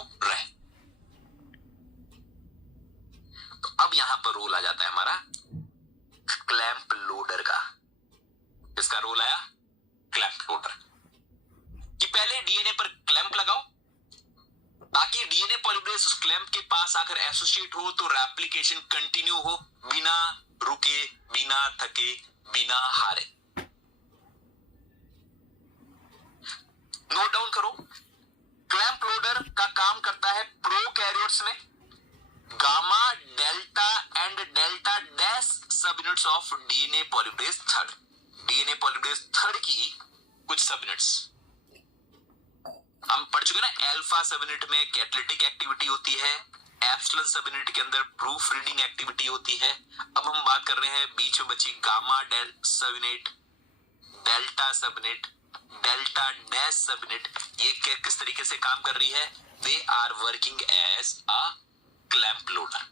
Continue रहे। तो अब यहां पर रोल आ जाता है हमारा क्लैंप लोडर का। इसका रोल आया क्लैंप लोडर कि पहले डीएनए पर क्लैंप लगाओ ताकि डीएनए पॉलीमरेज उस क्लैंप के पास आकर एसोसिएट हो तो रेप्लिकेशन कंटिन्यू हो बिना रुके, बिना थके, बिना हारे। नोट डाउन करो, क्लैंप लोडर का काम करता है प्रोकैरियोट्स में gamma, delta and delta dash subunits of DNA polymerase third. DNA polymerase third की कुछ सब यूनिट्स हम पढ़ चुके ना। अल्फा सब यूनिट में कैटालिटिक एक्टिविटी होती है, एप्सिलॉन सब यूनिट के अंदर प्रूफ रीडिंग एक्टिविटी होती है। अब हम बात कर रहे हैं बीच में बची gamma subunit, delta subunit, delta dash subunit. ये किस तरीके से काम कर रही है? They are working as a clamp loader.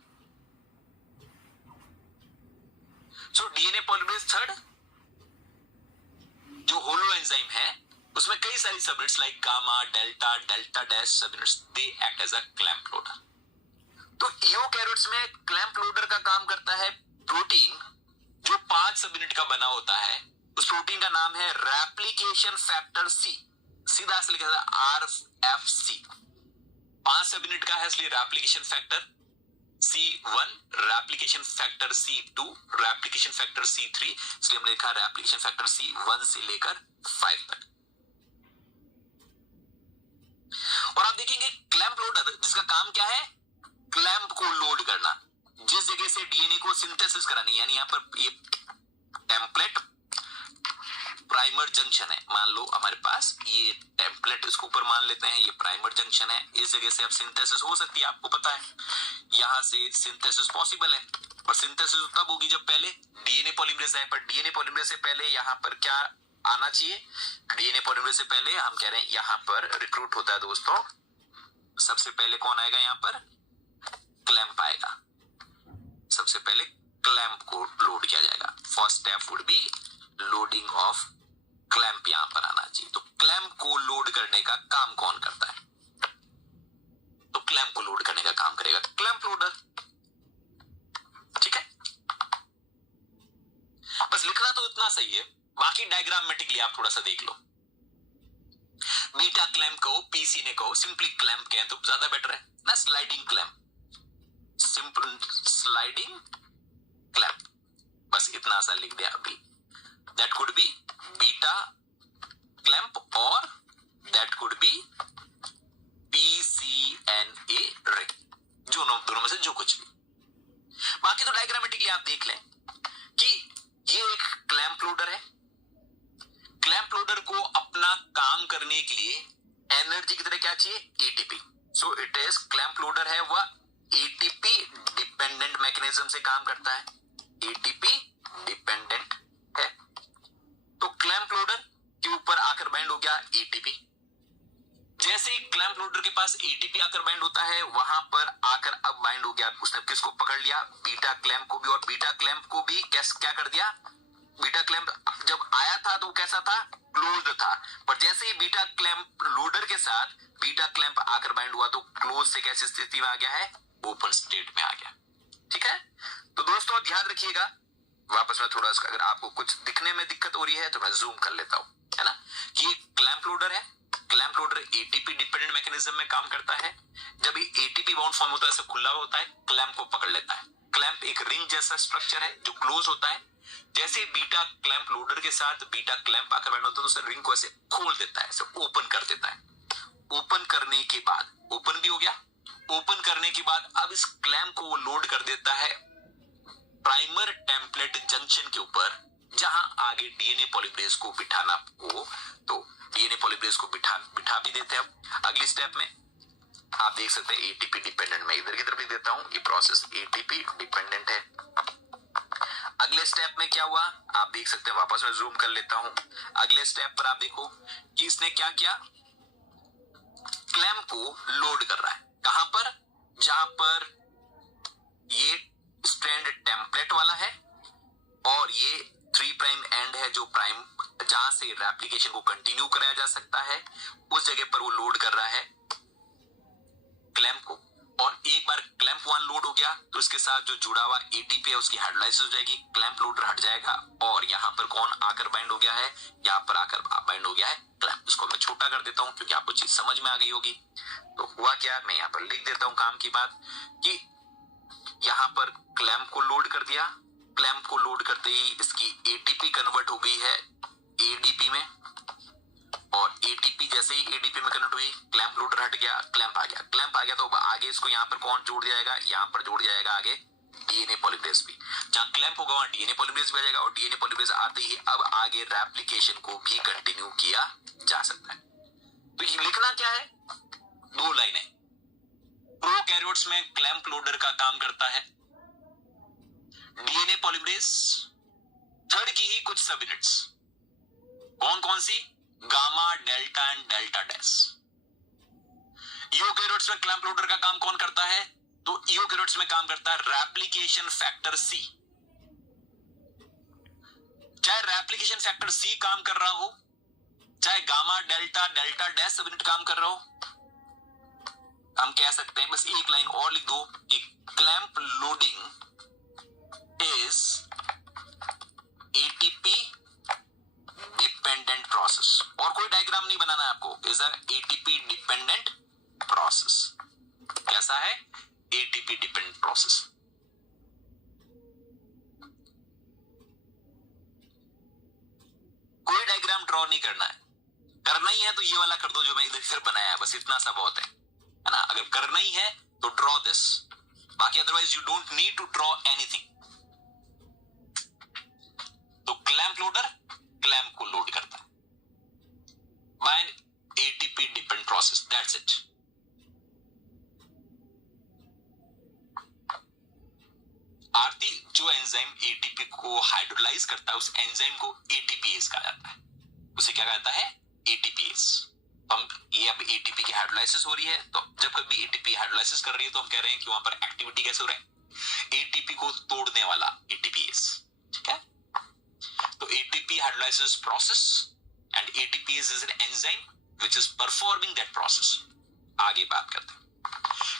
So DNA polymerase third जो होलो एंजाइम है उसमें कई सारी subunits like gamma, delta, delta dash subunits they act as a clamp loader. तो यूकैरियोट्स में क्लैंप लोडर का काम करता है प्रोटीन जो 5 सब यूनिट का बना होता है। उस प्रोटीन का नाम है रेप्लिकेशन फैक्टर सी, सीधा से लिखा जाता है RFC। 5 सब यूनिट का है इसलिए replication factor C1, replication factor C2, replication factor C3, इसलिए हमने लिखा रेप्लिकेशन फैक्टर C1 से लेकर 5 तक। और आप देखेंगे क्लैंप लोडर जिसका काम क्या है? क्लैंप को लोड करना, जिस जगह से डीएनए को सिंथेसिस करानी, यानी यहां पर ये टेम्पलेट प्राइमर जंक्शन है। मान लो हमारे पास ये टेम्पलेट, इसको ऊपर मान लेते हैं ये प्राइमर जंक्शन है। इस जगह से अब सिंथेसिस हो सकती है, आपको पता है यहां से सिंथेसिस पॉसिबल है। और सिंथेसिस तब होगी जब पहले डीएनए पॉलीमरेज आए, पर डीएनए पॉलीमरेज से पहले यहां पर क्या आना चाहिए? डीएनए पॉलीमरेज से पहले हम कह रहे हैं यहां पर रिक्रूट होता है दोस्तों। सबसे पहले कौन आएगा? यहां पर क्लैंप आएगा। सबसे पहले क्लैंप को लोड किया जाएगा। First step would be loading of clamp, यहां पर आना चाहिए। तो क्लैंप को लोड करने का काम कौन करता है? तो क्लैंप को लोड करने का काम करेगा क्लैंप लोडर। ठीक है, बस लिखना तो इतना सही है, बाकी डायग्रामेटिकली आप थोड़ा सा देख लो। बीटा क्लैंप कहो, पीसी ने कहो, सिंपली क्लैंप कहें तो ज्यादा बेटर है ना। Sliding clamp, simple sliding clamp, बस इतना सा लिख दिया अभी। That could be beta clamp और दैट कुड बी PCNA रे, दोनों में से जो कुछ भी। बाकी तो डायग्रामेटिकली आप देख लें कि ये एक क्लैंप लोडर है। क्लैंप लोडर को अपना काम करने के लिए एनर्जी की तरह क्या चाहिए? ATP। So it is clamp loader है, वह ATP डिपेंडेंट मैकेनिज्म से काम करता है। ATP डिपेंडेंट है, तो क्लैंप लोडर के ऊपर आकर बाइंड हो गया ATP। जैसे ही क्लैंप लोडर के पास ATP आकर बाइंड होता है, वहां पर आकर अब बाइंड हो गया, उसने किसको पकड़ लिया? बीटा क्लैंप को भी। और बीटा क्लैंप को भी क्या कर दिया? बीटा क्लैंप जब आया था तो कैसा था? क्लोज्ड था। पर जैसे ही बीटा क्लैंप लोडर के साथ बीटा क्लैंप आकर बाइंड हुआ तो क्लोज से कैसी स्थिति में आ गया है? ओपन स्टेट में आ गया। ठीक है, तो दोस्तों ध्यान रखिएगा। वापस में थोड़ा सा अगर आपको कुछ दिखने में दिक्कत हो रही है तो मैं जूम कर लेता हूं, है ना। ये क्लैंप लोडर है। Clamp loader ATP dependent mechanism में काम करता है। जब ये ATP बाउंड फॉर्म होता है, ऐसे खुला होता है, क्लैंप को पकड़ लेता है। क्लैंप एक रिंग जैसा स्ट्रक्चर है जो क्लोज होता है। जैसे बीटा क्लैंप लोडर के साथ बीटा क्लैंप आकर बैठ होता है तो उसे रिंग को ऐसे खोल देता है, ऐसे ओपन कर देता है। ओपन करने के बाद, ओपन भी हो गया, ओपन करने के बाद अब इस क्लैंप को वो लोड कर देता है प्राइमर टेम्पलेट जंक्शन के ऊपर, जहां आगे डीएनए पॉलीमरेज को बिठाना हो तो डीएनए पॉलीमरेज को बिठा भी देते हैं। अब अगली स्टेप में आप देख सकते हैं ATP डिपेंडेंट, मैं इधर की तरफ भी देता हूं, ये प्रोसेस ATP डिपेंडेंट है। अगले स्टेप में क्या हुआ आप देख सकते हैं, वापस मैं जूम कर लेता हूं। अगले स्टेप पर आप देखो कि इसने क्या किया? क्लैंप को लोड कर रहा है। कहां पर? जहां पर ये स्ट्रैंड टेम्पलेट वाला है और ये 3 प्राइम एंड है, जो प्राइम जहां से रेप्लिकेशन को कंटिन्यू कराया जा सकता है, उस जगह पर वो लोड कर रहा है क्लैंप 1 लोड हो गया तो इसके साथ जो जुड़ा हुआ एटीपी है उसकी हाइड्रोलाइसिस हो जाएगी, क्लैंप लोडर हट जाएगा और यहाँ पर कौन आकर बाइंड हो गया है, यहाँ पर आकर बाइंड हो गया है क्लैंप। इसको मैं छोटा कर देता हूँ क्योंकि आपको चीज समझ में आ गई होगी। तो हुआ क्या, मैं यहाँ पर लिख देता हूँ काम की बात कि यहाँ पर क्लैंप को लोड कर दिया, क्लैंप को लोड करते ही इसकी एटीपी कन्वर्ट हो गई है एडीपी में, और एटीपी जैसे ही एडीपी में कन्वर्ट हुई क्लैंप लोडर हट गया, क्लैंप आ गया, क्लैंप आ गया तो आगे इसको यहाँ पर कौन जोड़ जाएगा, यहाँ पर जोड़ जाएगा आगे डीएनए पॉलीमरेज भी। जहां क्लैंप होगा वहां डीएनए पॉलीमरेज भी आ जाएगा और डीएनए पॉलीमरेज आते ही अब आगे रेप्लिकेशन को भी कंटिन्यू किया जा सकता है। तो ये लिखना क्या है, 2 लाइनें। प्रोकैरियोट्स में क्लैंप लोडर का काम करता है डीएनए पॉलीमरेज, थर्ड की ही कुछ सब यूनिट्स, कौन कौन सी, gamma, delta and delta dash. Eukaryotes में क्लैंप लोडर का काम कौन करता है, तो यूकेरियोट्स में काम करता है रेप्लिकेशन फैक्टर सी। चाहे रेप्लिकेशन फैक्टर सी काम कर रहा हो, चाहे गामा, डेल्टा, डेल्टा डैश सब यूनिट काम कर रहा हो, हम कह सकते हैं, बस एक लाइन और लिख दो कि clamp loading is ATP dependent process. और कोई डायग्राम नहीं बनाना है आपको, is a ATP dependent process. कैसा है, एटीपी डिपेंडेंट प्रोसेस। कोई डायग्राम ड्रॉ नहीं करना है, करना ही है तो ये वाला कर दो जो मैं इधर बनाया है, बस इतना सा बहुत है ना। अगर करना ही है तो ड्रॉ दिस, बाकी otherwise you don't need to draw anything. तो क्लैंप लोडर क्लैंप को लोड करता है by ATP dependent process, that's it. Aarti, जो एंजाइम एटीपी को हाइड्रोलाइज करता है उस एंजाइम को एटीपीएस कहा जाता है। उसे क्या कहता है, एटीपीएस। हम ये अब एटीपी की हाइड्रोलाइसिस हो रही है, तो जब कभी एटीपी हाइड्रोलाइसिस कर रही है तो हम कह रहे हैं कि वहां पर एक्टिविटी कैसे हो रहा है, एटीपी को तोड़ने वाला एटीपीएस। ठीक है, तो ATP hydrolysis process and ATPase is an enzyme which is performing that process. आगे बात करते हैं,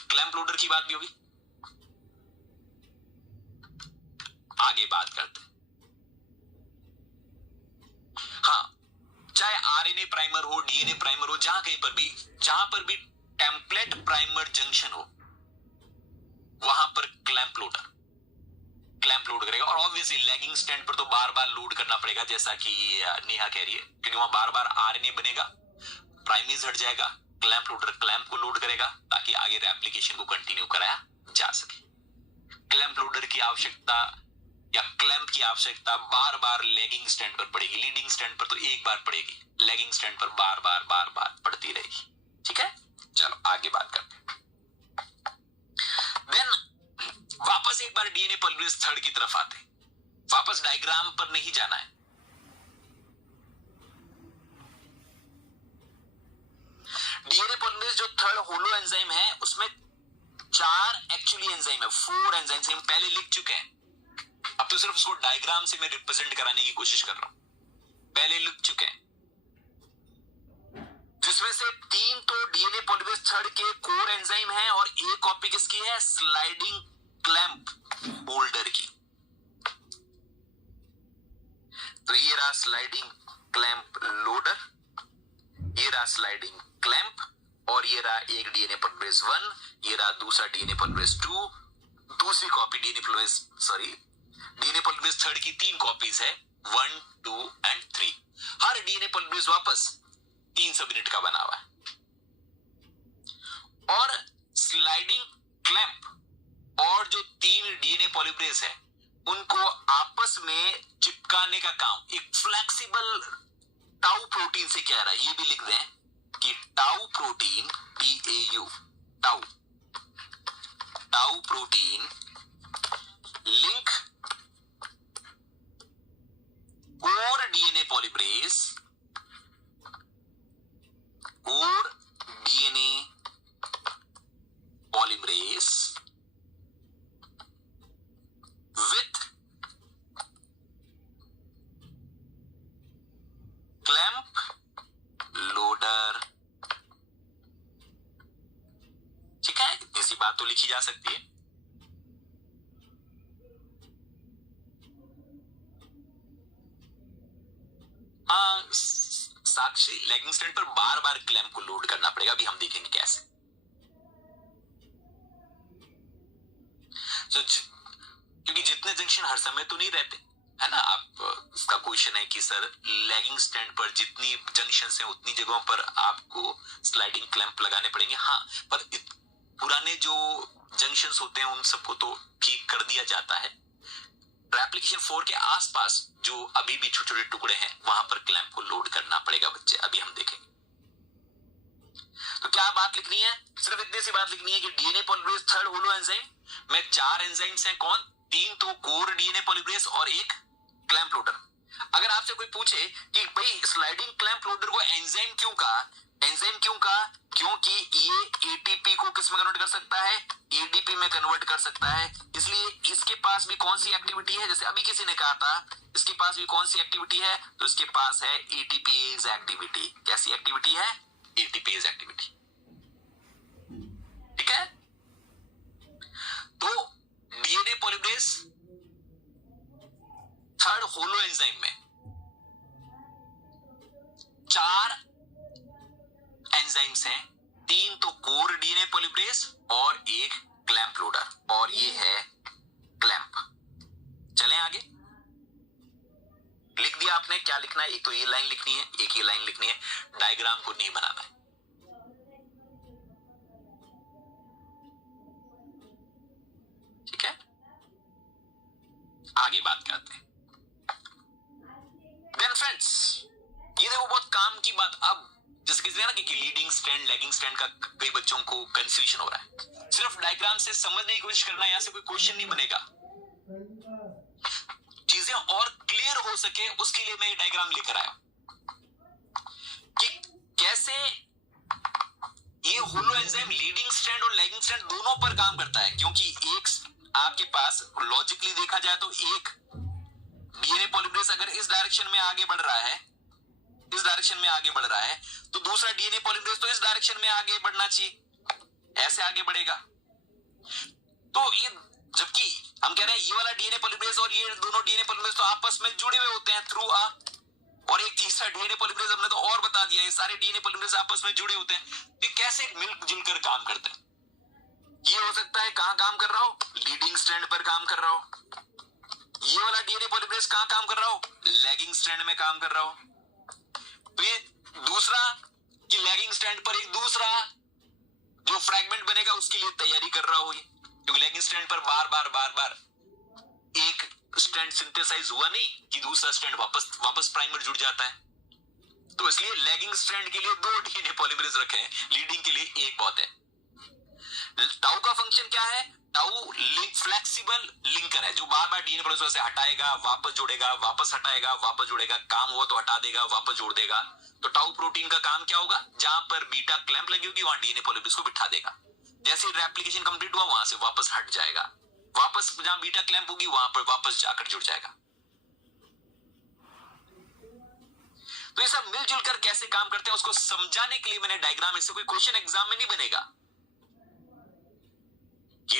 क्लैंप लोडर की बात भी होगी, आगे बात करते हैं। हाँ, चाहे आरएनए प्राइमर हो, डीएनए प्राइमर हो, जहां पर भी टेम्पलेट प्राइमर जंक्शन हो, वहां पर क्लैंप लोड करेगा। और ऑब्वियसली लैगिंग स्टैंड पर तो बार बार लोड करना पड़ेगा, जैसा कि नेहा कह रही है, क्योंकि वहां बार बार आरएनए बनेगा, प्राइमेज हट जाएगा, क्लैंप लोडर क्लैंप को लोड करेगा ताकि आगे रेप्लिकेशन को कंटिन्यू कराया जा सके। क्लैंप लोडर की आवश्यकता या क्लैंप की आवश्यकता बार बार लैगिंग स्टैंड पर पड़ेगी, लीडिंग स्टैंड पर तो एक बार पड़ेगी, लैगिंग स्टैंड पर बार बार पड़ती रहेगी। ठीक है, चलो आगे बात करते हैं। देन वापस एक बार डीएनए पॉलीमरेज थर्ड की तरफ आते, वापस डायग्राम पर नहीं जाना है। डीएनए पॉलीमरेज जो थर्ड होलो एंजाइम है उसमें 4 एक्चुअली एंजाइम है, 4 एंजाइम्स हम पहले लिख चुके हैं, अब तो सिर्फ उसको डायग्राम से मैं रिप्रेजेंट कराने की कोशिश कर रहा हूं। पहले लिख चुके हैं, जिसमें से 3 तो डीएनए पॉलीमरेज थर्ड के कोर एंजाइम है और एक कॉपी किसकी है, स्लाइडिंग क्लैंप होल्डर की। तो ये रहा स्लाइडिंग क्लैंप लोडर, ये रहा स्लाइडिंग क्लैंप, और ये रहा एक डीएनए पॉलीमरेज 1, ये रहा दूसरा डीएनए पॉलीमरेज 2, दूसरी कॉपी डीएनए पॉलीमरेज थर्ड की 3 कॉपीज है, 1, 2 एंड 3। हर डीएनए पॉलीमरेज वापस 3 सब यूनिट का बना हुआ है। और स्लाइडिंग क्लैंप और जो 3 डीएनए पॉलीमरेज है उनको आपस में चिपकाने का काम एक फ्लेक्सिबल टाउ प्रोटीन से किया रहा है। ये भी लिख दें कि tau protein, TAU, tau protein link core DNA polymerase with clamp loader. ठीक है, इतनी सी बात तो लिखी जा सकती है। साक्षी, लैगिंग स्ट्रैंड पर बार बार क्लैंप को लोड करना पड़ेगा, अभी हम देखेंगे कैसे। क्योंकि जितने जंक्शन हर समय तो नहीं रहते, है ना। आप इसका क्वेश्चन है कि सर लैगिंग स्टैंड पर जितनी जंक्शन है उतनी जगहों पर आपको स्लाइडिंग क्लैंप लगाने पड़ेंगे। हाँ, पर पुराने जो जंक्शंस होते हैं उन सबको तो ठीक कर दिया जाता है। एप्लीकेशन 4 के आसपास जो अभी भी छोटे छोटे टुकड़े हैं वहां पर क्लैंप को लोड करना पड़ेगा बच्चे, अभी हम देखेंगे। तो क्या बात लिखनी है, सिर्फ इतनी सी बात लिखनी है कि DNA polymerase third holo enzyme में 4 एंजाइम्स हैं। कौन? 3 तो कोर डीएनए पॉलीमरेज और 1 क्लैंप लोडर। अगर आपसे कोई पूछे कि भाई स्लाइडिंग क्लैंप लोडर को एंजाइम क्यों कहा, एंजाइम क्यों कहा? क्योंकि ये एटीपी को किस में कन्वर्ट कर सकता है? एडीपी में कन्वर्ट कर सकता है। इसलिए इसके पास भी कौन सी एक्टिविटी है? जैसे अभी किसी ने कहा था इसके पास भी कौन सी एक्टिविटी है, तो इसके पास है एटीपीएज एक्टिविटी। कैसी एक्टिविटी है? ATPase activity. ठीक है, तो DNA polymerase third holo enzyme में 4 एंजाइम्स हैं, 3 तो कोर डीएनए पॉलीमरेज और 1 क्लैंप लोडर, और ये है क्लैंप। चलें आगे। लिख दिया आपने, क्या लिखना है? एक तो ये लाइन लिखनी है, एक ये लाइन लिखनी है, डायग्राम को नहीं बनाना है। ठीक है, आगे बात करते हैं। देन फ्रेंड्स, ये देखो बहुत काम की बात। अब जैसे किसी ना कि लीडिंग स्ट्रैंड लैगिंग स्ट्रैंड का कई बच्चों को कंफ्यूजन हो रहा है, सिर्फ डायग्राम से समझने की कोशिश करना है, यहां से कोई क्वेश्चन नहीं बनेगा। चीजें और क्लियर हो सके उसके लिए मैं ये डायग्राम लेकर आया कि कैसे ये होलो एंजाइम लीडिंग स्ट्रैंड और लैगिंग स्ट्रैंड दोनों पर काम करता है। क्योंकि एक आपके पास लॉजिकली देखा जाए तो एक डीएनए पॉलीमरेज अगर इस डायरेक्शन में आगे बढ़ रहा है, इस डायरेक्शन में आगे बढ़ रहा है, तो दूसरा डीएनए पॉलीमरेज तो इस डायरेक्शन में आगे बढ़ना चाहिए, ऐसे आगे बढ़ेगा। तो ये जबकि हम कह रहे हैं ये वाला डीएनए पॉलीमरेज और ये दोनों डीएनए पॉलीमरेज तो आपस में जुड़े हुए होते हैं थ्रू और एक तीसरा डीएनए पॉलीमरेज हमने तो और बता दिया, ये सारे डीएनए पॉलीमरेज आपस में जुड़े होते हैं। तो कैसे मिलजुल कर काम करते हैं? ये हो सकता है कहां काम कर रहा हो? लीडिंग स्ट्रैंड पर काम कर रहा हो। ये वाला डीएनए पॉलीमरेज कहां काम कर रहा हो? लैगिंग स्ट्रैंड में काम कर रहा हो। तो ये दूसरा कि लैगिंग स्ट्रैंड पर एक दूसरा जो फ्रैगमेंट बनेगा उसके लिए तैयारी कर रहा हो, क्योंकि लैगिंग स्ट्रैंड पर बार बार एक स्ट्रैंड सिंथेसाइज हुआ नहीं कि दूसरा स्ट्रैंड वापस प्राइमर जुड़ जाता है। तो इसलिए लैगिंग स्ट्रैंड के लिए 2 डीएनए पॉलीमरेज रखे हैं, लीडिंग के लिए एक बहुत है। टाउ का फंक्शन क्या है? टाउ फ्लेक्सिबल लिंकर है जो बार बार डीएनए पॉलीमरेज से हटाएगा, वापस जोड़ेगा, वापस हटाएगा, वापस जोड़ेगा, काम हुआ तो हटा देगा, वापस जोड़ देगा। तो टाउ प्रोटीन का काम क्या होगा? जहां पर बीटा क्लैंप लगी होगी वहां डीएनए पॉलीमरेज को बिठा देगा। जैसे रेप्लिकेशन कंप्लीट हुआ वहां से वापस हट जाएगा, वापस जहां बीटा क्लैंप होगी वहां पर वापस जाकर जुड़ जाएगा। तो ये सब मिलजुल कर कैसे काम करते हैं उसको समझाने के लिए मैंने डायग्राम, इससे कोई क्वेश्चन एग्जाम में नहीं बनेगा कि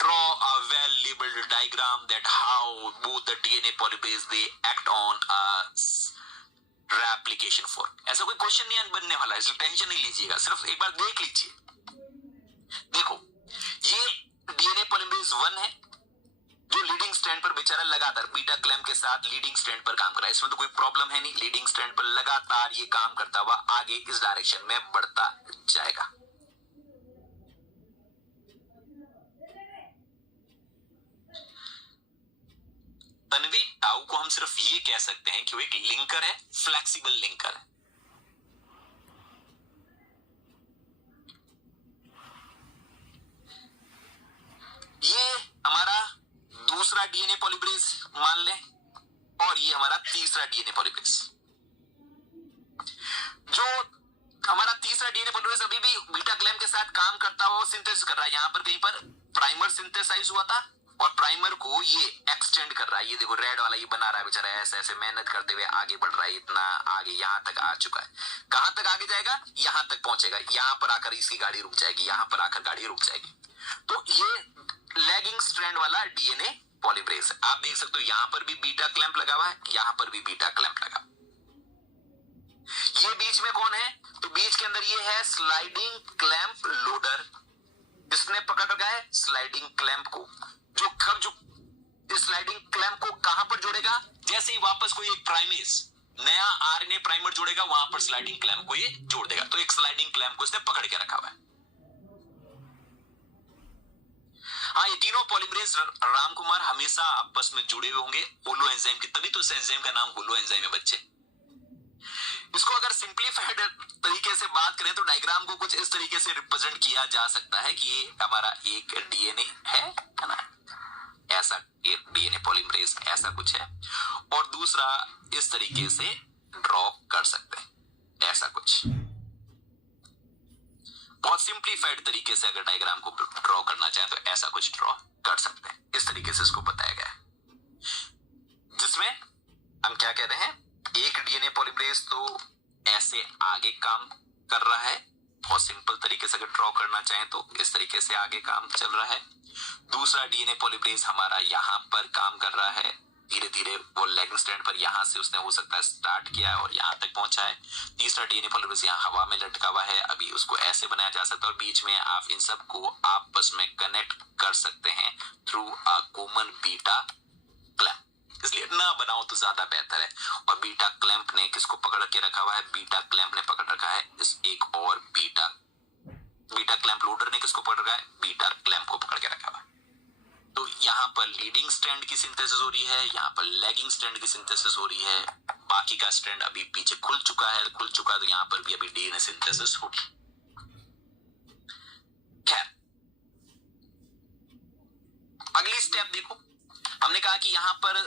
draw a well labeled diagram that how both the DNA polymerase they act on a replication fork। ऐसा कोई क्वेश्चन नहीं बनने वाला है, इसलिए टेंशन नहीं लीजिएगा, सिर्फ एक बार देख लीजिए। देखो ये डीएनए पॉलीमरेज 1 है जो लीडिंग स्ट्रैंड पर बेचारा लगातार बीटा क्लैंप के साथ लीडिंग स्ट्रैंड पर काम कर रहा है, इसमें तो कोई प्रॉब्लम है नहीं। लीडिंग स्ट्रैंड पर लगातार ये काम करता हुआ आगे इस डायरेक्शन में बढ़ता जाएगा। तन्वी, टाउ को हम सिर्फ ये कह सकते हैं कि वो एक लिंकर है, फ्लेक्सिबल लिंकर है। ये हमारा दूसरा डीएनए पॉलीमरेज मान लें और ये हमारा तीसरा डीएनए पॉलीमरेज। जो हमारा तीसरा डीएनए पॉलीमरेज अभी भी बीटा क्लैंप के साथ काम करता हुआ सिंथेसिस कर रहा है। यहां पर कहीं पर प्राइमर सिंथेसाइज हुआ था और प्राइमर को ये एक्सटेंड कर रहा है। ये देखो रेड वाला ये बना रहा है बेचारा, ऐसे ऐसे मेहनत करते हुए आगे बढ़ रहा है, इतना आगे यहां तक आ चुका है। कहां तक आगे जाएगा? यहां तक पहुंचेगा, यहां पर आकर इसकी गाड़ी रुक जाएगी, यहां पर आकर गाड़ी रुक जाएगी। तो ये लैगिंग स्ट्रैंड वाला डीएनए पॉलीमरेज आप देख सकते हो, यहां पर भी बीटा क्लैंप लगा हुआ है, यहां पर भी बीटा क्लैंप लगा। ये बीच में कौन है? तो बीच के अंदर ये है स्लाइडिंग क्लैंप लोडर। इसने पकड़ रखा है स्लाइडिंग क्लैंप को, जो इस स्लाइडिंग क्लैंप को कहां पर जोड़ेगा? जैसे ही वापस कोई एक प्राइमेज नया आरएनए प्राइमर जोड़ेगा, वहां पर स्लाइडिंग क्लैंप को ये जोड़ देगा। तो एक स्लाइडिंग क्लैंप को इसने पकड़ के रखा हुआ है। हाँ, ये तीनों पॉलीमरेज रामकुमार हमेशा आपस में जुड़े हुए होंगे होलो एंजाइम की, तभी तो इस एंजाइम का नाम होलो एंजाइम है बच्चे। इसको अगर सिंप्लीफाइड तरीके से बात करें तो डायग्राम को कुछ इस तरीके से रिप्रेजेंट किया जा सकता है कि ये हमारा एक डीएनए है ना, ऐसा एक डीएनए पॉलीमरेज ऐसा कुछ है, और दूसरा इस तरीके से ड्रॉ कर सकते हैं ऐसा कुछ। बहुत सिंप्लीफाइड तरीके से अगर डायग्राम को ड्रॉ करना चाहे तो ऐसा कुछ ड्रॉ कर सकते हैं। इस तरीके से इसको बताया गया है, जिसमें हम क्या कह रहे हैं, एक डीएनए पॉलीमरेज तो ऐसे आगे काम कर रहा है, बहुत सिंपल तरीके से अगर ड्रॉ करना चाहें तो इस तरीके से आगे काम चल रहा है। दूसरा डीएनए पॉलीमरेज हमारा यहां पर काम कर रहा है, धीरे धीरे वो लैगिंग स्ट्रैंड पर यहां से उसने हो सकता है स्टार्ट किया है और यहां तक पहुंचा है। तीसरा डीएनए पॉलीमरेज यहां हवा में लटका हुआ है, अभी उसको ऐसे बनाया जा सकता है और बीच में आप इन सब को आपस में कनेक्ट कर सकते हैं through a common beta clamp. इसलिए ना बनाओ तो ज्यादा बेहतर है। और बीटा क्लैंप ने किसको पकड़ के रखा हुआ है? बीटा क्लैंप ने पकड़ रखा है इस एक और बीटा क्लैंप लोडर ने किसको पकड़ रखा है? बीटा क्लैंप को पकड़ के रखा हुआ है। तो यहाँ पर लीडिंग स्ट्रैंड की सिंथेसिस हो रही है, यहाँ पर लैगिंग स्ट्रैंड की सिंथेसिस हो रही है, बाकी का स्ट्रैंड अभी पीछे खुल चुका है तो यहाँ पर भी अभी डीएनए सिंथेसिस होगी। खैर, अगली स्टेप देखो, हमने कहा कि यहाँ पर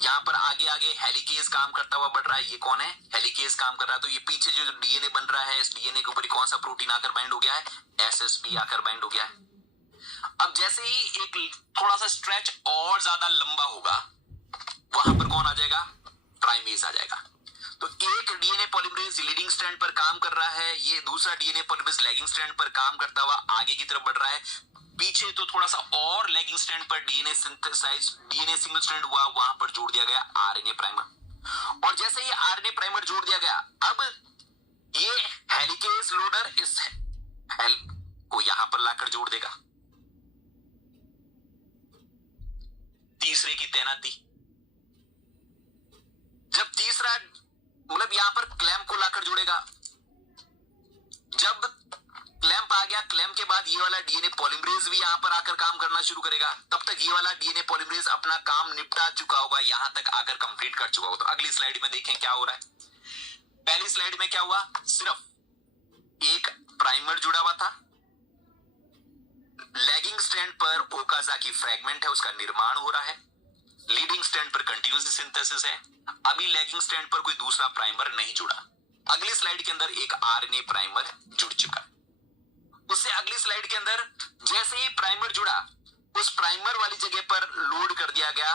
यहाँ पर आगे हेलिकेज काम करता हुआ बढ़ रहा है। ये कौन है? हेलिकेज काम कर रहा है। तो ये पीछे जो डीएनए बन रहा है, इस डीएनए के ऊपर कौन सा प्रोटीन आकर बाइंड हो गया है? एसएसपी आकर बाइंड हो गया है। अब जैसे ही एक थोड़ा सा स्ट्रेच और ज्यादा लंबा होगा, वहां पर कौन आ जाएगा? प्राइमेज आ जाएगा। तो एक डीएनए पॉलीमरेज लीडिंग स्ट्रैंड पर काम कर रहा है, ये दूसरा डीएनए पॉलीमरेज लैगिंग स्ट्रैंड पर काम करता हुआ आगे की तरफ बढ़ रहा है। पीछे तो थोड़ा सा और लैगिंग स्ट्रैंड पर DNA synthesize, DNA single strand हुआ, वहां पर जोड़ दिया गया आरएनए प्राइमर। और जैसे ही आरएनए प्राइमर जोड़ दिया गया, अब ये हेलिकेज लोडर इस हेल को यहां पर लाकर जोड़ देगा। तीसरे की तैनाती, जब तीसरा मतलब यहां पर क्लैंप को लाकर जोड़ेगा। जब क्लैंप आ गया, क्लैंप के बाद ये वाला डीएनए पॉलीमरेज भी यहां पर आकर काम करना शुरू करेगा। तब तक ये वाला डीएनए पॉलीमरेज अपना काम निपटा चुका होगा, यहां तक आकर कंप्लीट कर चुका होगा। तो अगली स्लाइड में देखें क्या हो रहा है। पहली स्लाइड में क्या हुआ? सिर्फ एक प्राइमर जुड़ा हुआ था, लैगिंग स्ट्रैंड पर ओकाज़की फ्रैगमेंट है, उसका निर्माण हो रहा है। लीडिंग स्ट्रैंड पर कंटीन्यूअस सिंथेसिस है। अभी लैगिंग स्ट्रैंड पर कोई दूसरा प्राइमर नहीं जुड़ा। अगली स्लाइड के अंदर एक आरएनए प्राइमर जुड़ चुका। उससे अगली स्लाइड के अंदर जैसे ही प्राइमर जुड़ा, उस प्राइमर वाली जगह पर लोड कर दिया गया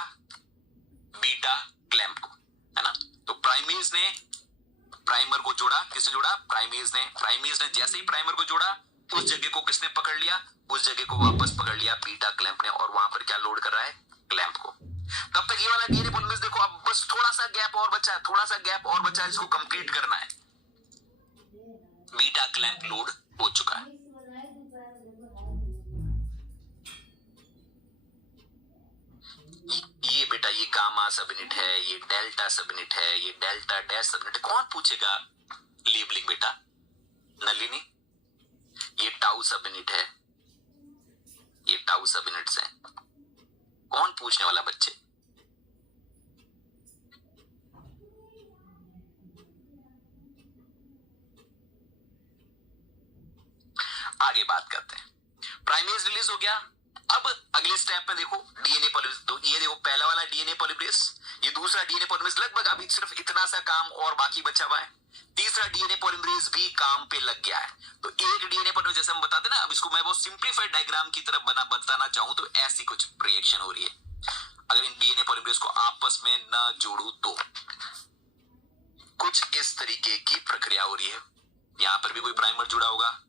बीटा क्लैंप को, है ना। तो प्राइमेज ने प्राइमर को जोड़ा, किसने जोड़ा? प्राइमेज ने जैसे ही प्राइमर को जोड़ा, उस जगह को किसने पकड़ लिया? उस जगह को वापस पकड़ लिया बीटा क्लैंप ने, और वहां पर क्या लोड कर रहा है? क्लैंप को। तब तक ये वाला डीएनए पॉलीमरेज देखो, अब बस थोड़ा सा गैप और बचा है, इसको कंप्लीट करना है। बीटा क्लैंप लोड हो चुका है। ये बेटा ये गामा सबयूनिट है, ये डेल्टा सबयूनिट है, ये डेल्टा डैश सबयूनिट है। कौन पूछेगा लेबलिंग बेटा? नलिनी। ये टाउ सबयूनिट है, ये टाउ सबयूनिट्स है। कौन पूछने वाला बच्चे? आगे बात करते हैं। प्राइमेज रिलीज हो गया। अब अगले स्टेप में देखो डीएनए पॉलीमरेज। तो ये देखो पहला वाला डीएनए पॉलीमरेज, ये दूसरा डीएनए पॉलीमरेज, लगभग अभी सिर्फ इतना सा काम और बाकी बचा हुआ है। तीसरा डीएनए पॉलीमरेज भी काम पे लग गया है। तो एक डीएनए पॉलीमरेज, जैसे हम बताते ना, अब इसको मैं बहुत सिंप्लीफाइड डायग्राम की तरफ बताना चाहूं तो ऐसी कुछ रिएक्शन हो रही है। अगर इन डीएनए पॉलीमरेज को आपस में न जोड़ू तो कुछ इस तरीके की प्रक्रिया हो रही है। यहां पर भी कोई प्राइमर जुड़ा होगा,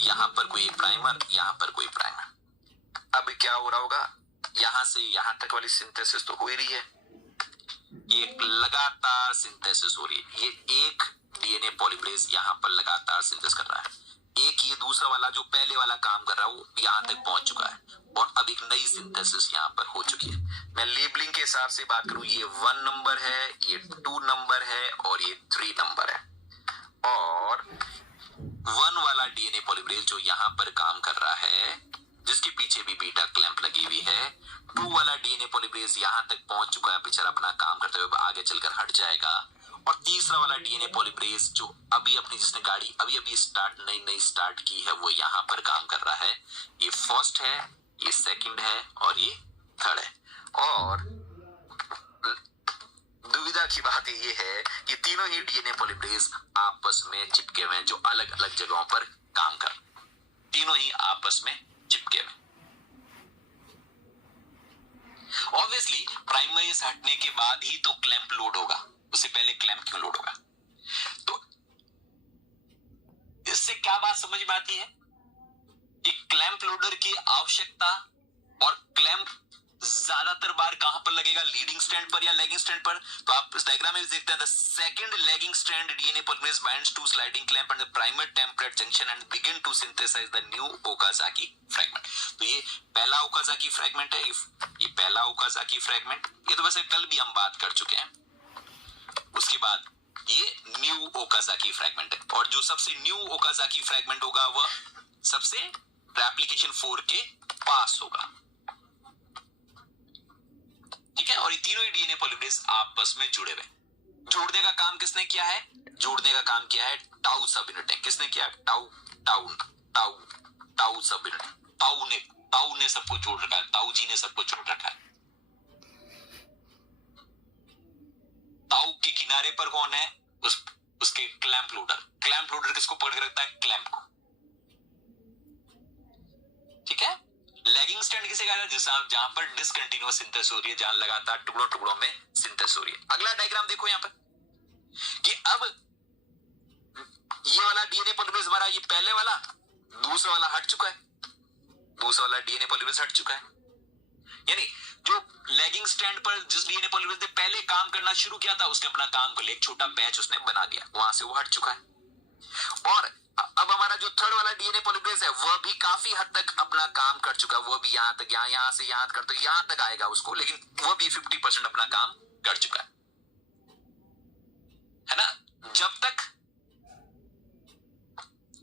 यहां पर कोई प्राइमर, यहां पर कोई प्राइमर। अब क्या हो रहा होगा? यहां से यहां तक वाली सिंथेसिस तो हो ही रही है, ये लगातार सिंथेसिस हो रही है, ये एक डीएनए पॉलीमरेज यहाँ पर लगातार सिंथेसिस कर रहा है, एक ये दूसरा वाला जो पहले वाला काम कर रहा है वो यहाँ तक पहुंच चुका है और अब एक नई सिंथेसिस यहाँ पर हो चुकी है। मैं लेबलिंग के हिसाब से बात करूं, ये 1 नंबर है, ये 2 नंबर है और ये 3 नंबर है। और 1 वाला डीएनए पॉलीमरेज जो यहाँ पर काम कर रहा है, जिसके पीछे भी बीटा क्लैंप लगी हुई है, 2 वाला डीएनए पॉलीमरेज यहाँ तक पहुंच चुका है, बेचारा अपना काम करते हुए आगे चलकर हट जाएगा। और तीसरा वाला डीएनए पॉलीमरेज जो अभी अपनी जिसने गाड़ी अभी अभी नई स्टार्ट की है, वो यहाँ पर काम कर रहा है। ये फर्स्ट है, ये सेकंड है और ये थर्ड है। और दुविधा की बात ये है कि तीनों ही डीएनए पॉलीमरेज आपस में चिपके हुए हैं, जो अलग अलग जगहों पर काम कर, तीनों ही आपस में चिपके हुए। ऑब्वियसली प्राइमरीज हटने के बाद ही तो क्लैंप लोड होगा, उससे पहले क्लैंप क्यों लोड होगा? तो इससे क्या बात समझ में आती है कि क्लैंप लोडर की आवश्यकता और क्लैंप ज्यादातर बार कहां पर लगेगा, लीडिंग स्ट्रैंड पर या लैगिंग स्ट्रैंड पर। तो आप इस डायग्राम में देखते हैं, the second lagging strand DNA polymerase binds to sliding clamp and the primer template junction and begin to synthesize the new Okazaki fragment. तो ये पहला ओकाजाकी फ्रैगमेंट है, ये पहला ओकाजाकी फ्रैगमेंट, ये तो वैसे कल भी हम बात कर चुके हैं। उसके बाद ये न्यू ओकाजाकी फ्रैगमेंट है, और जो सबसे न्यू ओकाजाकी फ्रैगमेंट होगा वह सबसे रेप्लिकेशन 4 के पास होगा, ठीक है। और ये तीनों ही डीएनए पॉलीमरेज आपस में जुड़े हुए। जोड़ने का काम किसने किया है? जोड़ने का काम किया है टाउ सब यूनिट ने। किसने किया? टाउ टाउ टाउ टाउ सब यूनिट। ताऊ ने सबको जोड़ रखा है, ताऊ जी ने सबको जोड़ रखा है। ताऊ के किनारे पर कौन है? उसके क्लैंप लोडर। क्लैंप लोडर किसको पकड़ के रखता है? क्लैंप को, ठीक है। लैगिंग स्ट्रैंड किसे कहता है? जहां पर डिसकंटिन्यूअस सिंथेसिस हो रही है, जहां लगातार टुकड़ों टुकड़ों में सिंथेसिस हो रही है। अगला डायग्राम देखो यहां पर कि अब ये वाला डीएनए पॉलीमरेज हमारा, ये पहले वाला, दूसरा वाला हट चुका है, दूसरा वाला डीएनए पॉलीमरेज हट चुका है। यानी जो लैगिंग स्ट्रैंड पर जिस डीएनए पॉलीमरेज ने पहले काम करना शुरू किया था, उसने अपना काम को ले एक छोटा बैच उसने बना दिया, वहां से वो हट चुका है। और अब हमारा जो थर्ड वाला डीएनए पॉलीमरेज है, वह भी काफी हद तक अपना काम कर चुका है। वह भी यहां तक, यहां से यहां तक, तो यहां तक आएगा उसको, लेकिन वह भी 50% अपना काम कर चुका है ना। जब तक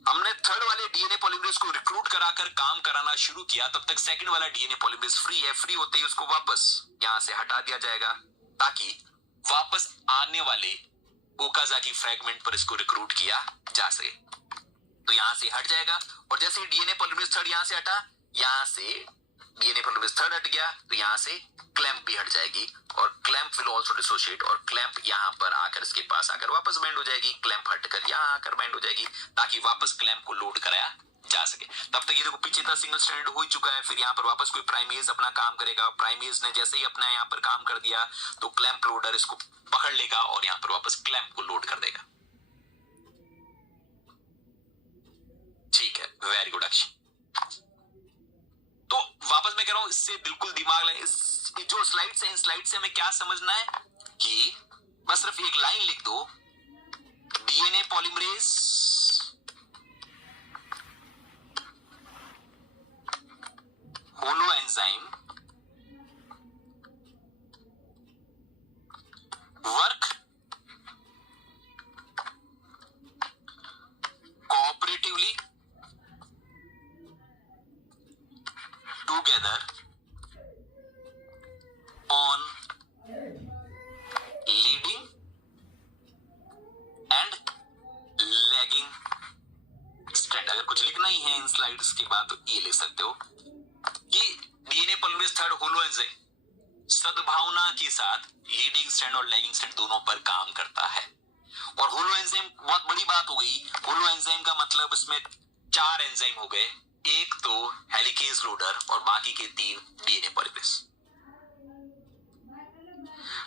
हमने थर्ड वाले डीएनए पॉलीमरेज को रिक्रूट कराकर काम कराना शुरू किया, तब तक सेकंड वाला डीएनए पॉलीमरेज फ्री है। फ्री होते ही उसको वापस यहां से हटा दिया जाएगा, ताकि वापस आने वाले ओकाजाकी फ्रैगमेंट पर इसको रिक्रूट किया जा सके। तो यहां से हट जाएगा, और जैसे डीएनए पॉलीमरेज थर्ड यहां से हटा, यहां से डीएनए पॉलीमरेज थर्ड हट गया, तो यहां से क्लैंप भी हट जाएगी, और क्लैंप विल आल्सो डिसोशिएट, और क्लैंप यहां पर आकर इसके पास आकर वापस बाइंड हो जाएगी। क्लैंप हटकर यहां आकर बाइंड हो जाएगी, ताकि वापस क्लैंप को लोड कराया जा सके। तब तक ये देखो पीछे था सिंगल स्ट्रैंड हो ही चुका है। फिर यहाँ पर वापस कोई प्राइमेज अपना काम करेगा। प्राइमेज ने जैसे ही अपना यहाँ पर काम कर दिया, तो क्लैंप लोडर इसको पकड़ लेगा और यहाँ पर वापस क्लैंप को लोड कर देगा। ठीक है, वेरी गुड अक्षय। तो वापस मैं कह रहा हूं, इससे बिल्कुल दिमाग लगे। जो स्लाइड्स है, इन स्लाइड से हमें क्या समझना है कि बस सिर्फ एक लाइन लिख दो, DNA polymerase holoenzyme work cooperatively together on leading and lagging strand। अगर कुछ लिखना ही है इन स्लाइड्स के बाद, तो ये लिख सकते हो कि DNA polymerase third holo enzyme सद्भावना के साथ लीडिंग स्ट्रैंड और लैगिंग स्ट्रैंड दोनों पर काम करता है। और होलो एंजाइम बहुत बड़ी बात हो गई। होलो एंजाइम का मतलब इसमें 4 एंजाइम हो गए, एक तो हेलिकेज लोडर और बाकी के 3 डीएनए पॉलीमरेज।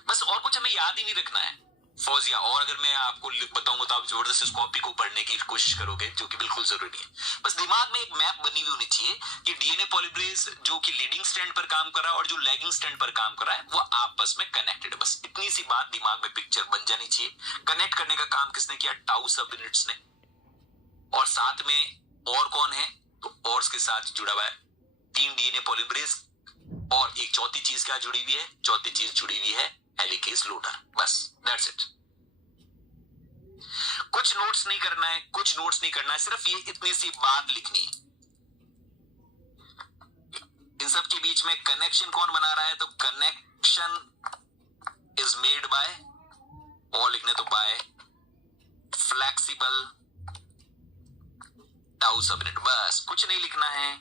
बस और कुछ हमें याद ही नहीं रखना है। फौजिया। और अगर मैं आपको बताऊंगा तो आप जबरदस्त इस कॉपी को पढ़ने की कोशिश करोगे, जो कि बिल्कुल जरूरी है। बस दिमाग में एक मैप बनी हुई होनी चाहिए कि डीएनए पॉलीमरेज जो कि लीडिंग स्ट्रैंड पर काम कर रहा है और जो लैगिंग स्ट्रैंड पर काम कर रहा है वो आपस में कनेक्टेड है। बस इतनी सी बात दिमाग में पिक्चर बन जानी चाहिए। कनेक्ट करने का काम किसने किया? टाउ सब यूनिट्स ने। और साथ में और कौन है? तो और के साथ जुड़ा हुआ है 3 डीएनए पॉलीमरेज, और एक चौथी चीज क्या जुड़ी हुई है? चौथी चीज जुड़ी हुई है हेलिकेज लोडर। बस दैट्स इट। कुछ नोट्स नहीं करना है, कुछ नोट्स नहीं करना है, सिर्फ ये इतनी सी बात लिखनी है। इन सब के बीच में कनेक्शन कौन बना रहा है? तो कनेक्शन इज मेड बाय, और लिखने तो बाय फ्लेक्सिबल टाउ सबनेट। बस कुछ नहीं लिखना है,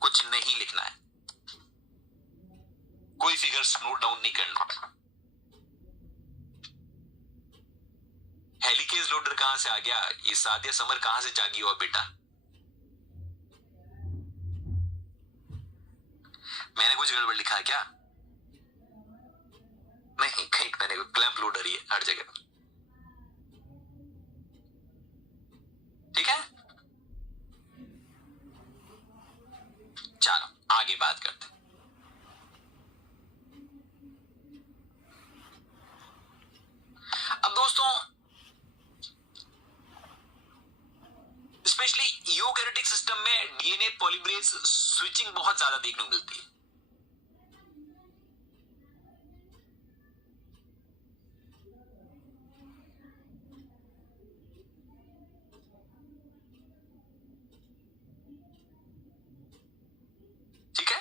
कुछ नहीं लिखना है, कोई फिगर्स नोट डाउन नहीं करना। हेलिकेज लोडर कहां से आ गया? ये सादिया समर कहां से जागी हुआ बेटा? मैंने कुछ गड़बड़ लिखा है क्या? नहीं, कहीं मैंने क्लैंप लोडर ही है हर जगह। ठीक है, चलो आगे बात करते हैं। अब दोस्तों, स्पेशली यूकैरियोटिक सिस्टम में डीएनए पॉलीमरेज स्विचिंग बहुत ज्यादा देखने को मिलती है। ठीक है,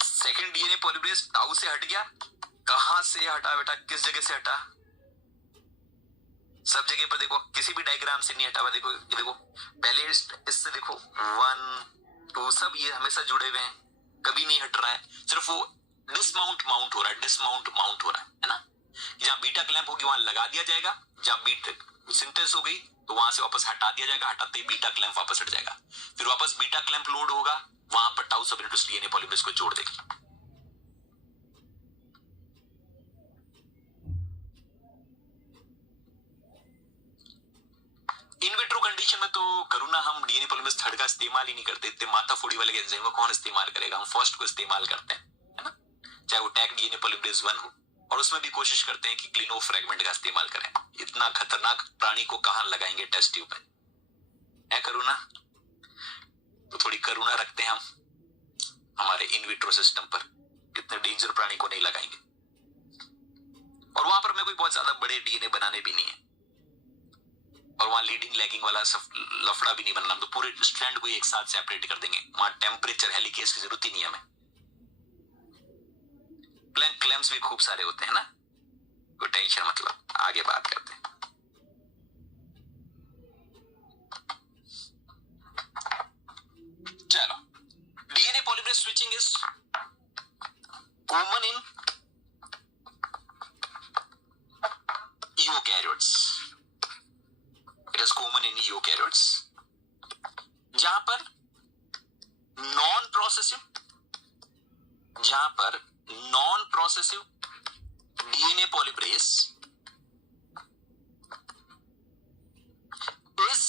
सेकंड डीएनए पॉलीमरेज टाउ से हट गया। कहां से हटा बेटा? किस जगह से हटा? सब जगह पर देखो, किसी भी डायग्राम से नहीं हटा हुआ। देखो ये देखो, पहले इससे देखो 1 2 सब ये हमेशा जुड़े हुए हैं, कभी नहीं हट रहा है। सिर्फ वो डिसमाउंट माउंट हो रहा है, डिसमाउंट माउंट हो रहा है ना। जहां बीटा क्लैंप होगी वहां लगा दिया जाएगा, जहां बीटा सिंथेसिस हो गई तो वहां से वापस हटा दिया जाएगा, हटाते ही बीटा क्लैंप वापस हट जाएगा। फिर वापस बीटा क्लैंप लोड होगा, वहां पर टाउ सबनेट डीएनए पॉलीमरेज को जोड़ देगी। इन विट्रो कंडीशन में तो करुणा हम डीएनए पॉलीमरेज थर्ड का इस्तेमाल ही नहीं करते। इतने माथा फोड़ी वाले एंजाइम को कौन इस्तेमाल करेगा? हम फर्स्ट को इस्तेमाल करते हैं, है ना। चाहे वो टैग डीएनए पॉलीमरेज 1 हो, और उसमें भी कोशिश करते हैं कि क्लिनो फ्रेगमेंट का इस्तेमाल करें। इतना खतरनाक प्राणी को कहां लगाएंगे टेस्ट ट्यूब में, है करुणा? तो थोड़ी करुणा रखते हैं हम हमारे इन विट्रो सिस्टम पर। इतने डेंजर प्राणी को नहीं लगाएंगे, और वहां पर हमें कोई बहुत ज्यादा बड़े डीएनए बनाने भी नहीं है, और वहां लीडिंग लैगिंग वाला लफड़ा भी नहीं बनना। हम तो पूरे स्ट्रैंड को एक साथ सेपरेट कर देंगे। वहां टेम्परेचर हेलिकेज की जरूरत ही नहीं है हमें। प्लैंक क्लैम्प्स भी खूब सारे होते हैं ना, कोई टेंशन मतलब। आगे बात करते हैं। चलो, DNA polymerase switching is common in eukaryotes. It is common in eukaryotes, जहां पर non progressive DNA polymerase is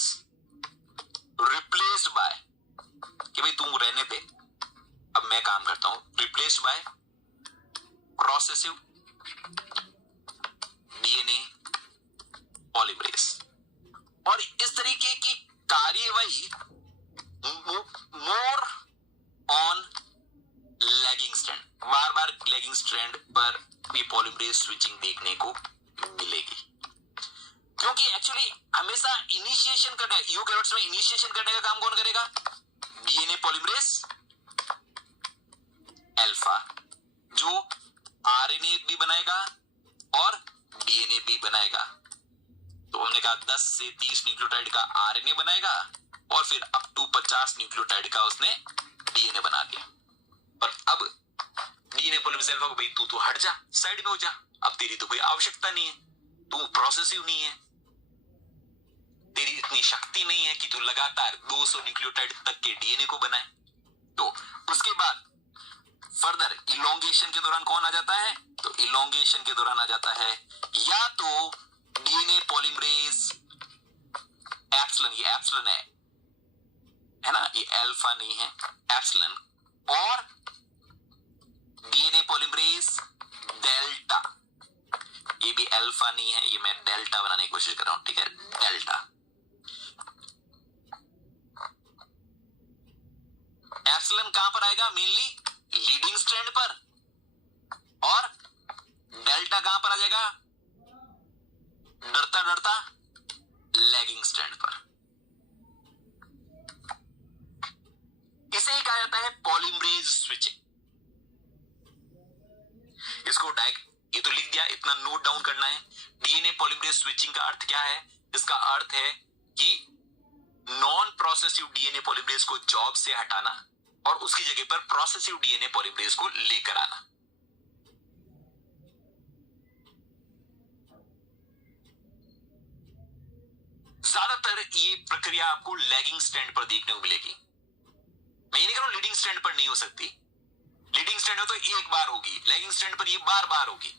replaced by, कि भाई तुम रहने पे, अब मैं काम करता हूं, replaced by progressive DNA polymerase. और इस तरीके की कार्यवाही more on lagging strand, bar bar lagging strand पर भी पॉलीमरेज स्विचिंग देखने को मिलेगी। क्योंकि एक्चुअली हमेशा इनिशिएशन करना है, यूकैरियोट्स में इनिशिएशन करने का काम कौन करेगा? डीएनए पॉलीमरेज अल्फा, जो आरएनए भी बनाएगा और डीएनए भी बनाएगा। तो हमने कहा 10 से 30 न्यूक्लियोटाइड का आरएनए बनाएगा, और फिर अप टू 50 न्यूक्लियोटाइड का उसने डीएनए बना दिया। पर अब डीएनए पॉलीमरेज अल्फा को, भाई तू तो हट जा, साइड में हो जा, अब तेरी तो कोई आवश्यकता नहीं है, तू प्रोसेसिव नहीं है, तेरी इतनी शक्ति नहीं है कि तू लगातार 200 न्यूक्लियोटाइड तक के डीएनए को बनाए। तो उसके बाद फर्दर इलोंगेशन के दौरान कौन आ जाता है? तो इलोंगेशन के दौरान आ जाता है या तो डीएनए पॉलीमरेज एप्सिलॉन, ये एप्सिलॉन है ना, ये अल्फा नहीं है, एप्सिलॉन, और डीएनए पॉलीमरेज डेल्टा, ये भी अल्फा नहीं है, ये मैं डेल्टा बनाने की कोशिश कर रहा हूं, ठीक है, डेल्टा। एप्सिलॉन कहां पर आएगा? मेनली लीडिंग स्ट्रैंड पर, और डेल्टा कहां पर आ जाएगा? डरता डरता लैगिंग स्ट्रैंड पर। इसे ही कहा जाता है पॉलीमरेज स्विचिंग। इसको ये तो लिख दिया, इतना नोट डाउन करना है। डीएनए पॉलीमरेज स्विचिंग का अर्थ क्या है? इसका अर्थ है कि नॉन प्रोसेसिव डीएनए पॉलीमरेज को जॉब से हटाना और उसकी जगह पर प्रोसेसिव डीएनए पॉलीमरेज को लेकर आना। ज्यादातर ये प्रक्रिया आपको लैगिंग स्ट्रैंड पर देखने को मिलेगी। मैं ये नहीं कह रहा हूं लीडिंग स्ट्रैंड पर नहीं हो सकती, लीडिंग स्ट्रैंड हो तो एक बार होगी, लैगिंग स्ट्रैंड पर ये बार बार होगी।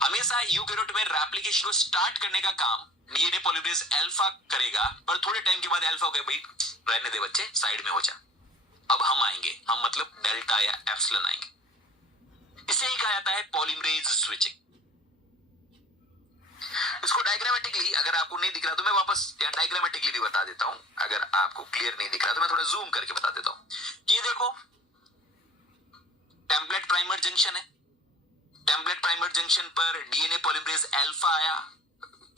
हमेशा यूकेरियोट में रेप्लिकेशन को स्टार्ट करने का काम डीएनए पॉलीमरेज अल्फा करेगा, पर थोड़े टाइम के बाद अल्फा हो गया, भाई रहने दे बच्चे, साइड में हो जा, अब हम आएंगे, हम मतलब डेल्टा या एप्सिलॉन आएंगे। इसे ही कहा जाता है पॉलीमरेज स्विचिंग। इसको डायग्रामेटिकली अगर आपको नहीं दिख रहा तो मैं वापस डायग्रामेटिकली भी बता देता हूं, अगर आपको क्लियर नहीं दिख रहा तो मैं थोड़ा जूम करके बता देता हूं। ये देखो टेम्पलेट प्राइमर जंक्शन है, टेम्पलेट प्राइमर जंक्शन पर डीएनए पॉलीमरेज अल्फा आया,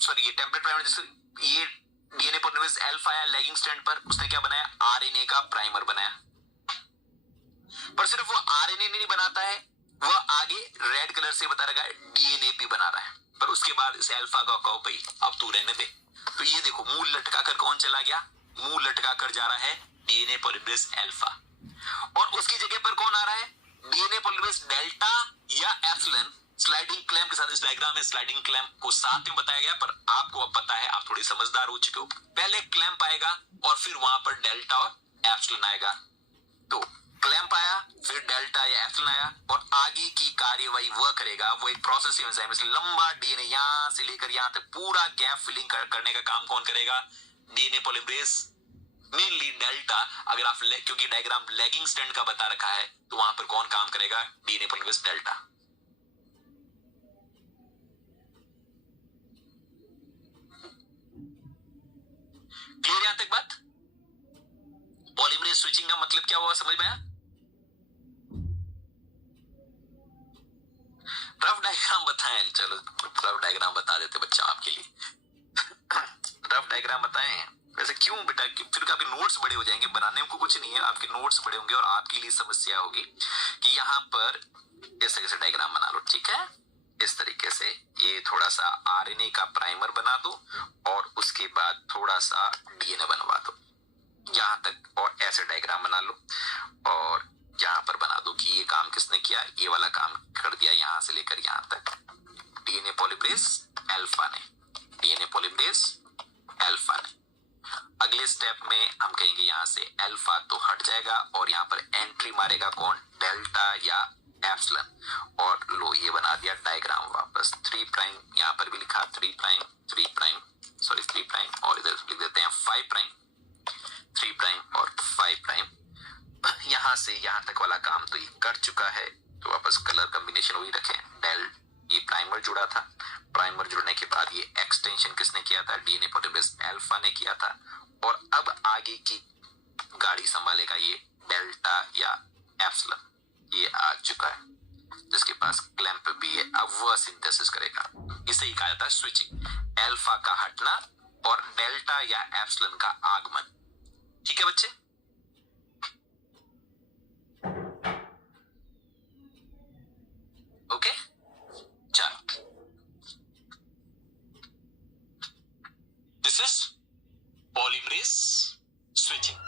सॉरी ये टेम्पलेट प्राइमर जंक्शन, ये डीएनए पॉलीमरेज अल्फा आया लैगिंग स्ट्रैंड पर, उसने क्या बनाया? आरएनए का प्राइमर बनाया। पर सिर्फ वो आरएनए नहीं बनाता है, वह आगे रेड कलर से बता रखा है डीएनए भी बना रहा है, पर उसके बाद इसे अल्फा का कहो भाई अब तू रहने दे। तो ये देखो मुंह लटकाकर कौन चला गया? मुंह लटकाकर जा रहा है डीएनए पॉलीमरेज अल्फा, और उसकी जगह पर कौन आ रहा है? डीएनए पॉलीमरेज डेल्टा या एप्सिलॉन। स्लाइडिंग क्लैंप के साथ, इस डायग्राम में स्लाइडिंग क्लैंप को साथ में बताया गया, पर आपको अब पता है, आप थोड़े समझदार हो चुके हो। पहले क्लैंप आएगा और फिर वहां पर डेल्टा और एप्सिलॉन आएगा। तो क्लैंप आया, फिर डेल्टा या एप्सिलॉन आया, और आगे की कार्यवाही वह करेगा, वो एक प्रोसेसिव एंजाइम, इसलिए लंबा डीएनए यहां से लेकर यहां तक पूरा गैप फिलिंग करने का काम कौन करेगा? DNA polymerase, mainly delta. अगर आप क्योंकि डायग्राम लैगिंग स्ट्रैंड का बता रखा है, तो वहां पर कौन काम करेगा? DNA polymerase delta. क्लियर यहां तक बात? पॉलीमरेज स्विचिंग का मतलब क्या हुआ, समझ में आया? रफ डायग्राम बताएं, चलो रफ डायग्राम बता देते बच्चा आपके लिए। रफ डायग्राम बताएं, वैसे क्यों बेटा? फिर आपके नोट्स बड़े हो जाएंगे, बनाने को कुछ नहीं है, आपके नोट्स बड़े होंगे और आपके लिए समस्या होगी कि यहाँ पर इस तरीके से डायग्राम बना लो, ठीक है? इस तरीके से ये थोड़ा सा आरएनए का प्राइमर बना दो और उसके बाद थोड़ा सा डीएनए बनवा दो यहां तक, और ऐसे डायग्राम बना लो और यहां पर बना दो कि ये काम किसने किया, ये वाला काम कर दिया यहां से लेकर यहां तक डीएनए पॉलीमरेज अल्फा ने, डीएनए पॉलीमरेज अल्फा ने। अगले स्टेप में हम कहेंगे यहां से अल्फा तो हट जाएगा और यहां पर एंट्री मारेगा कौन? डेल्टा या एप्सिलॉन, और लो ये बना दिया डायग्राम वापस। 3 प्राइम यहां पर भी लिखा, 3 प्राइम, 3 प्राइम, सॉरी 3 प्राइम, और इधर लिख देते हैं 5 प्राइम, 3 प्राइम और 5 प्राइम। यहां से यहां तक वाला काम तो ये कर चुका है, तो वापस कलर कॉम्बिनेशन वही रखें। डेल ये प्राइमर जुड़ा था, प्राइमर जुड़ने के बाद ये एक्सटेंशन किसने किया था? डीएनए पॉलीमरेज अल्फा ने किया था, और अब आगे की गाड़ी संभालेगा ये डेल्टा या एप्सिलॉन, ये आ चुका है, जिसके पास क्लैंप भी है, अब वह सिंथेसिस करेगा। इसे ही कहा जाता है स्विचिंग, अल्फा का हटना और डेल्टा या एप्सिलॉन का आगमन। ठीक है बच्चे? ओके, चलो, this is polymerase switching.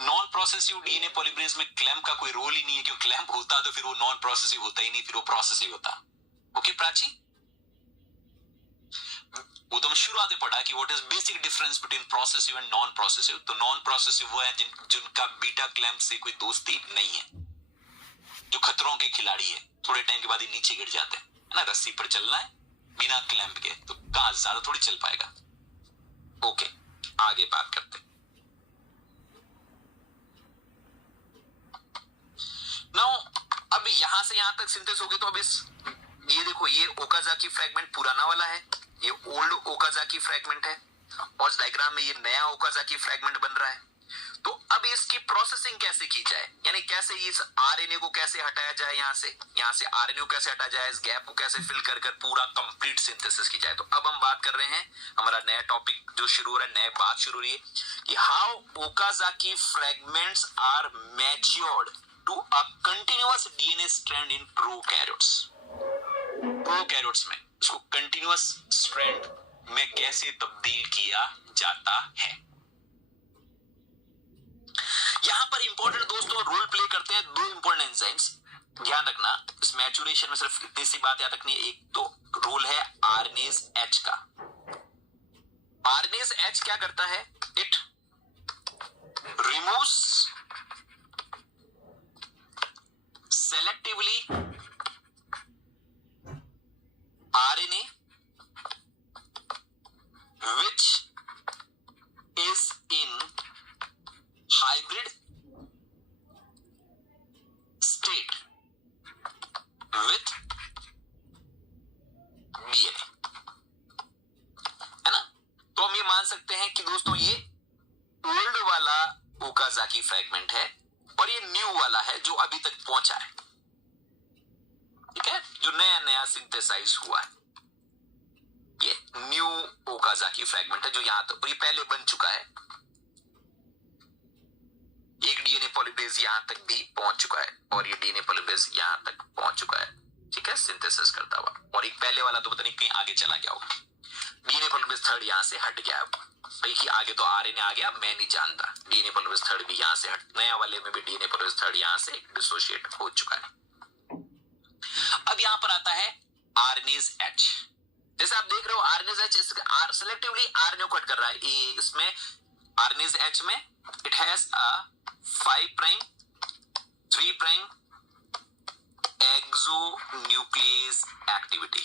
Non progressive DNA polymerase में क्लैंप का कोई रोल ही नहीं है, क्योंकि क्लैंप होता तो फिर वो नॉन प्रोसेसिव होता ही नहीं, फिर वो प्रोसेसिव होता। ओके प्राची, वो तो हम शुरुआत में पढ़ा कि what is basic difference between progressive and non progressive. तो नॉन प्रोसेसिव वो है जिनका बीटा क्लैंप से कोई दोस्ती नहीं है, जो खतरों के खिलाड़ी है, थोड़े टाइम के बाद ही नीचे गिर जाते हैं, है ना। रस्सी पर चलना है बिना क्लैंप के तो कहां ज्यादा थोड़ी चल पाएगा। ओके, आगे बात करते हैं। नाउ अब यहां से यहां तक सिंथेसिस हो गई। तो अब इस ये देखो, ये ओकाजाकी फ्रैगमेंट पुराना वाला है, ये ओल्ड ओकाजाकी फ्रैगमेंट है, और इस डायग्राम में ये नया ओकाजाकी फ्रैगमेंट बन रहा है। तो अब इसकी प्रोसेसिंग कैसे की जाए, यानी कैसे इस आरएनए को कैसे हटाया जाए, यहां से आरएनए को कैसे हटाया जाए, इस गैप को कैसे फिल कर कर पूरा कंप्लीट सिंथेसिस की जाए। तो अब हम बात कर रहे हैं, हमारा नया टॉपिक जो शुरू हो रहा है, नया बात शुरू हो रही है कि how Okazaki fragments are matured to a continuous DNA strand in prokaryotes. Prokaryotes में इसको कंटिन्यूअस स्ट्रैंड में कैसे तब्दील किया जाता है। यहां पर इंपॉर्टेंट दोस्तों रोल प्ले करते हैं दो इंपॉर्टेंट एंजाइम्स। ध्यान रखना, इस मैच्योरेशन में सिर्फ इतनी सी बात याद रखनी है। एक तो रोल है आरएनएज एच का। आरएनएज एच क्या करता है, it removes selectively RNA which is in hybrid state with DNA, है ना। तो हम ये मान सकते हैं कि दोस्तों ये ओल्ड वाला ओकाजाकी फ्रैगमेंट है और ये न्यू वाला है जो अभी तक पहुंचा है, ठीक है, जो नया नया सिंथेसाइज हुआ है। ये न्यू ओकाजाकी फ्रैगमेंट है जो यहां तक, ये पहले बन चुका है। एक डीएनए पॉलीमरेज यहां तक भी पहुंच चुका है और ये डीएनए पॉलीमरेज यहां तक पहुंच चुका है, ठीक है, सिंथेसिस करता हुआ। और एक पहले वाला तो पता नहीं कहीं आगे चला गया होगा, डीएनए पॉलीमरेज थर्ड यहां से हट गया। भाई आगे तो आरएनए आ गया, मैं नहीं जानता। डीएनए पॉलीमरेज थर्ड भी यहां से हट, नया वाले में भी डीएनए पॉलीमरेज थर्ड यहां से डिसोशिएट हो चुका है। अब यहां पर आता है आरएनएज एच। जैसे आप देख रहे हो आरएनएज एच सेलेक्टिवली आरएनए को कट कर रहा है। इसमें आरएनएज एच में it has a 5 prime 3 prime exonuclease activity.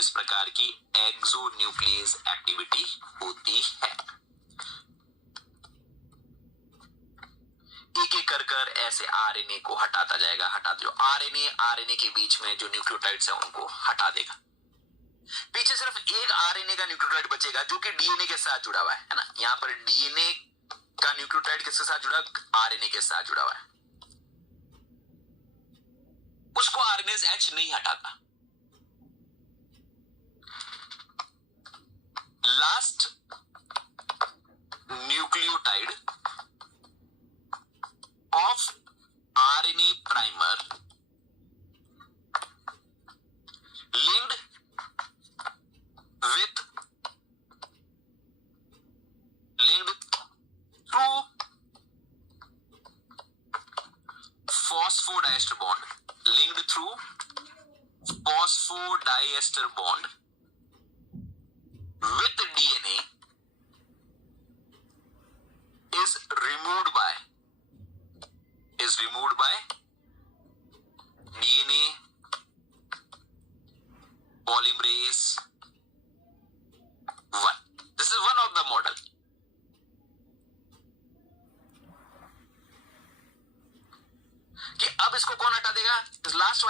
इस प्रकार की एक्सोन्यूक्लियस एक्टिविटी होती है। एक एक कर कर ऐसे आरएनए को हटाता जाएगा, जो आरएनए के बीच में जो न्यूक्लियोटाइड्स है उनको हटा देगा। पीछे सिर्फ एक आरएनए का न्यूक्लियोटाइड बचेगा जो कि डीएनए के साथ जुड़ा हुआ है ना। यहां पर डीएनए का न्यूक्लियोटाइड किसके साथ जुड़ा, आरएनए के साथ जुड़ा हुआ है, उसको आरएनएज एच नहीं हटाता। Last nucleotide of RNA primer linked through phosphodiester bond, linked through phosphodiester bond with DNA is removed by DNA polymerase 1. This is one of the model. कि अब इसको कौन हटा देगा, इस लास्ट